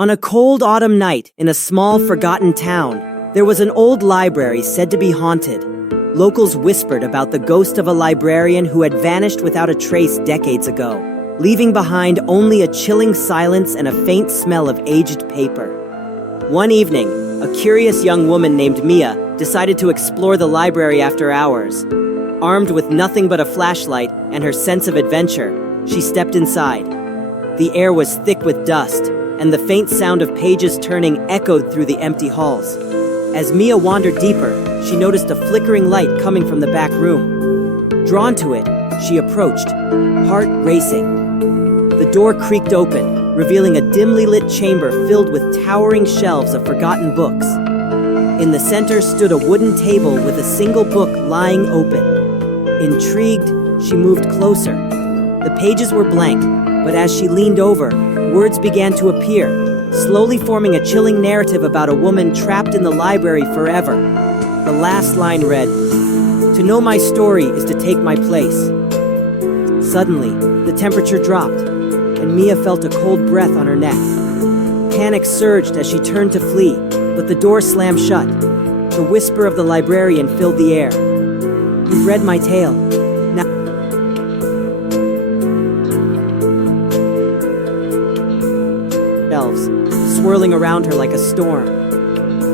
On a cold autumn night in a small, forgotten town, there was an old library said to be haunted. Locals whispered about the ghost of a librarian who had vanished without a trace decades ago, leaving behind only a chilling silence and a faint smell of aged paper. One evening, a curious young woman named Mia decided to explore the library after hours. Armed with nothing but a flashlight and her sense of adventure, she stepped inside. The air was thick with dust, and the faint sound of pages turning echoed through the empty halls. As Mia wandered deeper, she noticed a flickering light coming from the back room. Drawn to it, she approached, heart racing. The door creaked open, revealing a dimly lit chamber filled with towering shelves of forgotten books. In the center stood a wooden table with a single book lying open. Intrigued, she moved closer. The pages were blank, but as she leaned over, words began to appear, slowly forming a chilling narrative about a woman trapped in the library forever. The last line read, "To know my story is to take my place." Suddenly, the temperature dropped, and Mia felt a cold breath on her neck. Panic surged as she turned to flee, but the door slammed shut. The whisper of the librarian filled the air. "You've read my tale. Now..." Shelves, swirling around her like a storm.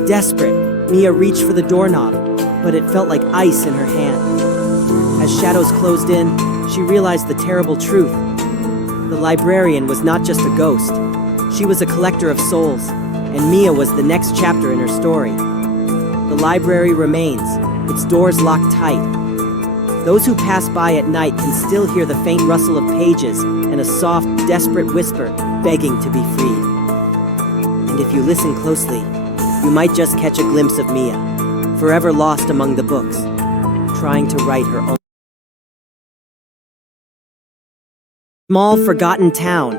Desperate, Mia reached for the doorknob, but it felt like ice in her hand. As shadows closed in, she realized the terrible truth. The librarian was not just a ghost. She was a collector of souls, and Mia was the next chapter in her story. The library remains, its doors locked tight. Those who pass by at night can still hear the faint rustle of pages and a soft, desperate whisper begging to be freed. And if you listen closely, you might just catch a glimpse of Mia, forever lost among the books, trying to write her own small, forgotten town.